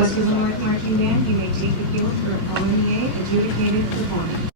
West Marching Band, you may take the field for OMEA adjudicated performance.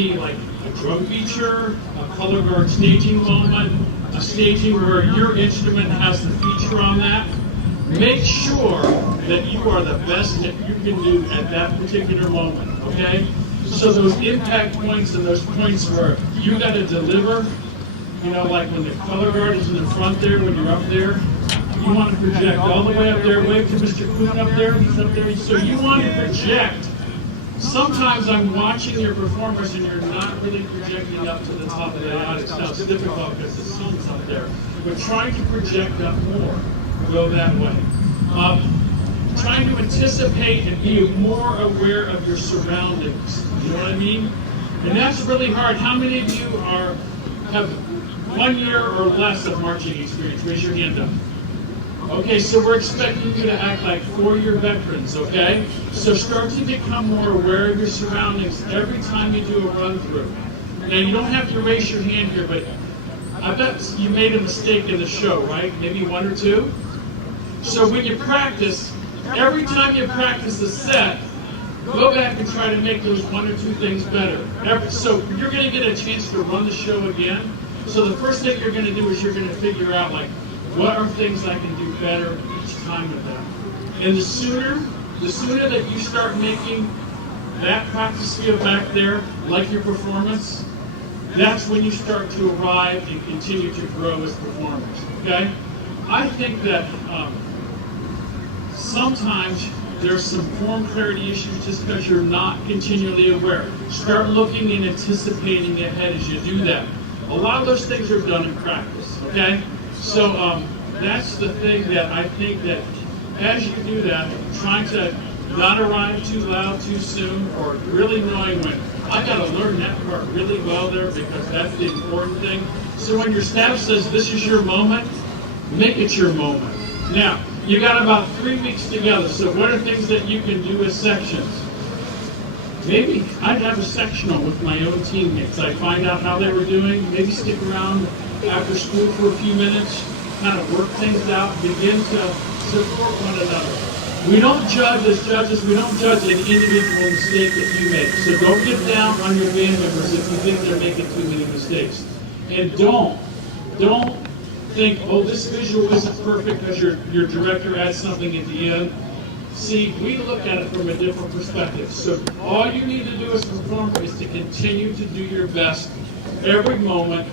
be like a drum feature, a color guard staging moment, a staging where your instrument has the feature on that. Make sure that you are the best that you can do at that particular moment, okay? So those impact points and those points where you got to deliver, you know, like when the color guard is in the front there, when you're up there, you want to project all the way up there. Wave to Mr. Kuhn up there, he's up there. So you want to project. Sometimes I'm watching your performers and you're not really projecting up to the top of the audience. Now it's difficult because the scene's up there. But trying to project up more, go that way. Trying to anticipate and be more aware of your surroundings. You know what I mean? And that's really hard. How many of you have 1 year or less of marching experience? Raise your hand up. Okay, so we're expecting you to act like 4-year veterans, okay? So start to become more aware of your surroundings every time you do a run-through. Now, you don't have to raise your hand here, but I bet you made a mistake in the show, right? Maybe 1 or 2? So when you practice, every time you practice a set, go back and try to make those 1 or 2 things better. So you're going to get a chance to run the show again. So the first thing you're going to do is you're going to figure out, like, what are things I can do better each time with them? And the sooner that you start making that practice feel back there, like your performance, that's when you start to arrive and continue to grow as performers, okay? I think that sometimes there's some form clarity issues just because you're not continually aware. Start looking and anticipating ahead as you do that. A lot of those things are done in practice, okay? So that's the thing that I think that as you do that, trying to not arrive too loud too soon, or really knowing when I got to learn that part really well there because that's the important thing. So when your staff says this is your moment, make it your moment. Now, you got about 3 weeks together, so what are things that you can do as sections? Maybe I'd have a sectional with my own teammates. I'd find out how they were doing, maybe stick around after school for a few minutes, kind of work things out, begin to support one another. We don't judge as judges, we don't judge an individual mistake that you make. So don't get down on your band members if you think they're making too many mistakes. And don't think, oh, this visual isn't perfect because your director adds something at the end. See, we look at it from a different perspective. So all you need to do as a performer is to continue to do your best every moment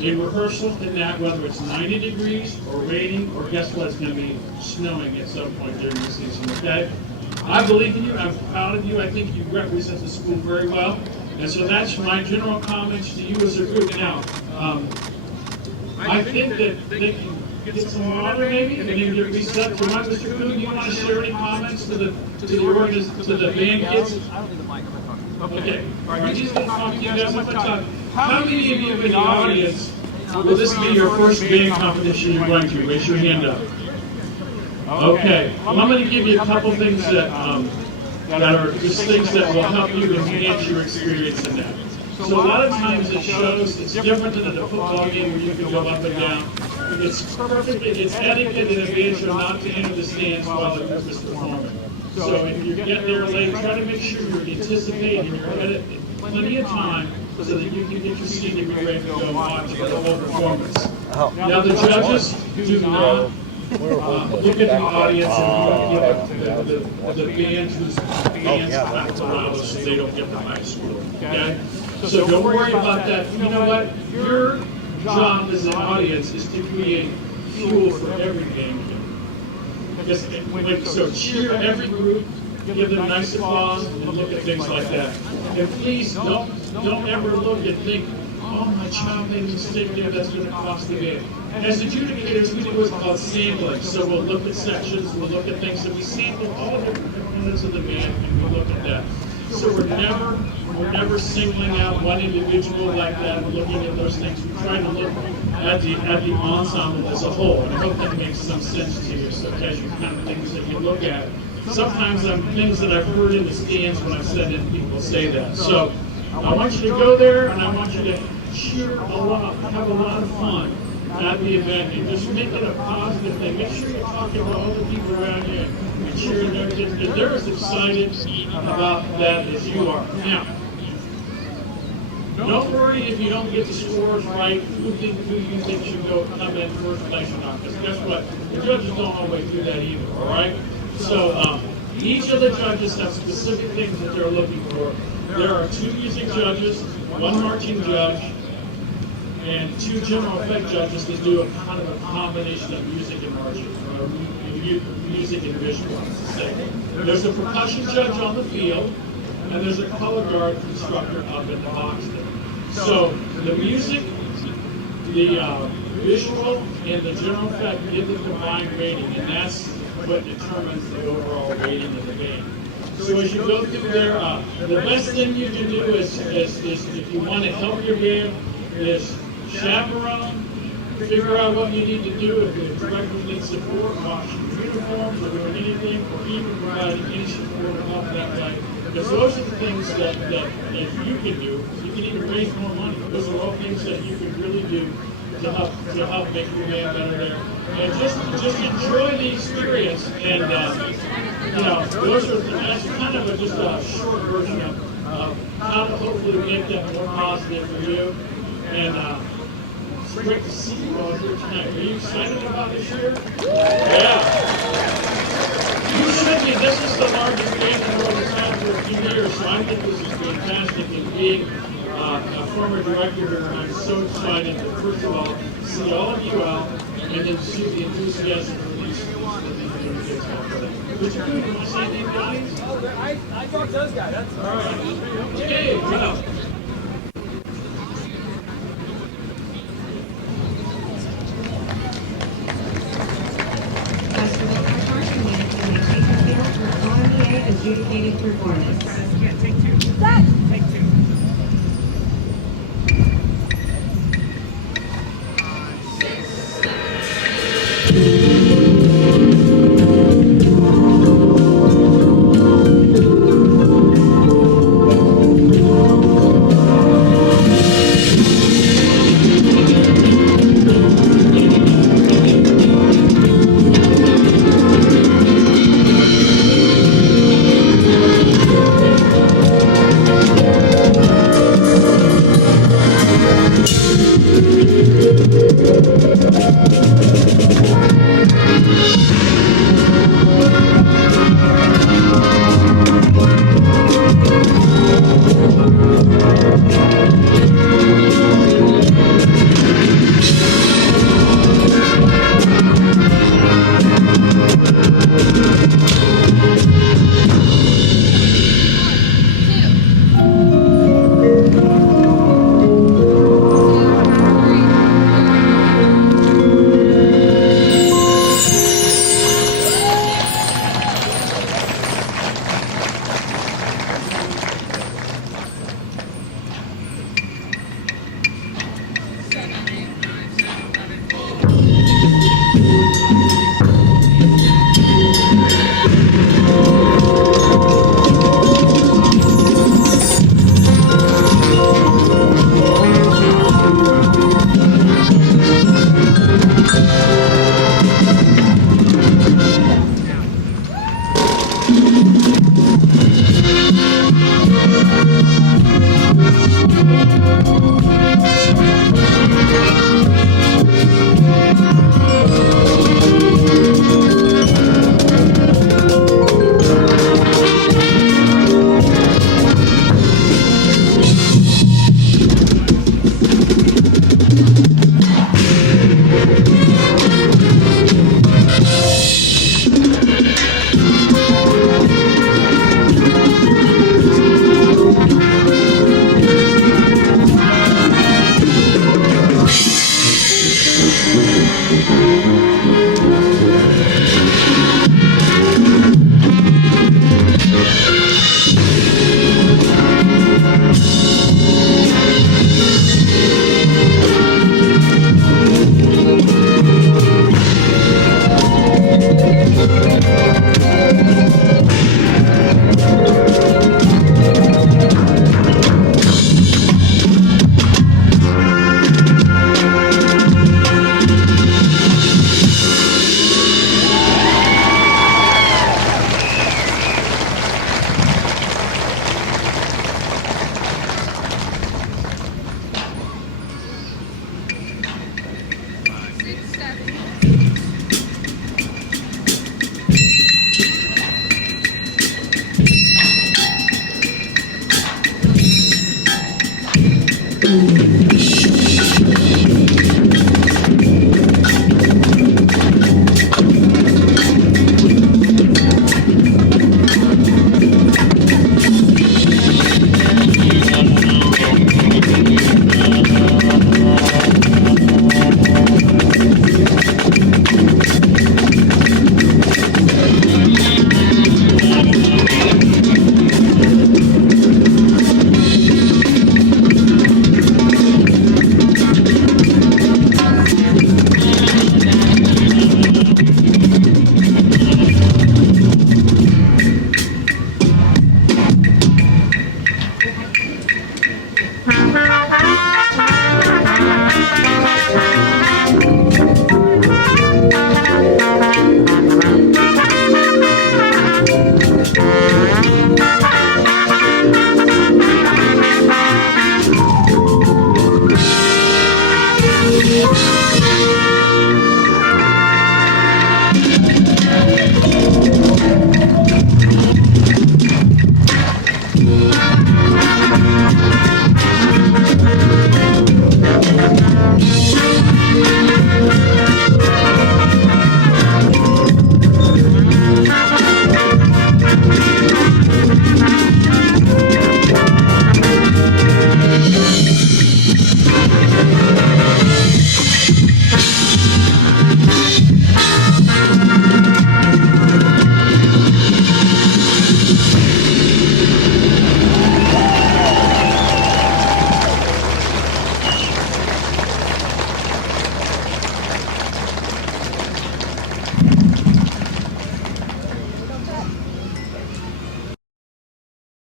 in rehearsal, in that whether it's 90 degrees or raining, or guess what, it's going to be snowing at some point during the season, okay? I believe in you, I'm proud of you, I think you represent the school very well. And so that's my general comments to you as a group. Now, I think that they can get some water maybe, and then get reset to run. Mr. Kuhn, do you want to share any comments to the band kids? I don't need the microphone. Okay. All right, he's going to talk to you guys one time. How many of you in the audience will this be your first band competition you're going to? Raise your hand up. Okay. Well, I'm going to give you a couple things that are just things that will help you enhance your experience in that. So a lot of times it shows it's different than at a football game where you can go up and down. It's perfect. It's etiquette and advantage not to enter the stands while the group is performing. So if you get there late, try to make sure you're anticipating you're ahead of plenty of time so that you can get your seat and be ready to go watch the whole performance. Now the judges do not look at the audience and give the band whose bands act around us so they don't get the high score. Okay? So don't worry about that. You know what? Your job as an audience is to create fuel for every game. So cheer every group, give them nice applause, and look at things like that. And please don't ever look and think, oh, my child made a mistake there, that's going to cost the band. As adjudicators, we do what's called sampling. So we'll look at sections, we'll look at things, so we sample all the components of the band, and we'll look at that. So we're never singling out one individual like that. We're looking at those things. We try to look at the ensemble as a whole. And I hope that makes some sense to you. So as you kind of things that you look at. Sometimes things that I've heard in the stands when I've said it, people say that. So I want you to go there and I want you to cheer a lot, have a lot of fun at the event, and just make it a positive thing. Make sure you're talking to all the people around you and cheering their kids, because they're as excited about that as you are. Now, Don't worry if you don't get the scores right, who you think should come in first place or not. Because guess what? The judges don't always do that either, all right? So each of the judges have specific things that they're looking for. There are 2 music judges, 1 marching judge, and 2 general effect judges that do a kind of a combination of music and marching, or music and visual. There's a percussion judge on the field, and there's a color guard instructor up in the box there. So the music, the visual, and the general effect give the combined rating, and that's what determines the overall rating of the game. So as you go through there, the best thing you can do is if you want to help your game, is chaperone, figure out what you need to do if the director needs support, washing uniforms or doing anything, or even providing any support or help that way. Because those are the things that if you can do, you can even raise more money. Those are all things that you can really do to help make your band better there. And just enjoy the experience. And that's kind of just a short version of how to hopefully make that more positive for you. And it's great to see you all here tonight. Are you excited about this year? Yeah. You should be. This is the largest band in the had for a few years, so I think this is fantastic. And being a former director here, I'm so excited to first of all see all of you out, and then see the enthusiasm for these young kids out there. Would you want to say anything, guys? I talked to those guys. That's all right. Okay, go. As for the marching unit, you may take the field for OMEA adjudicated performance.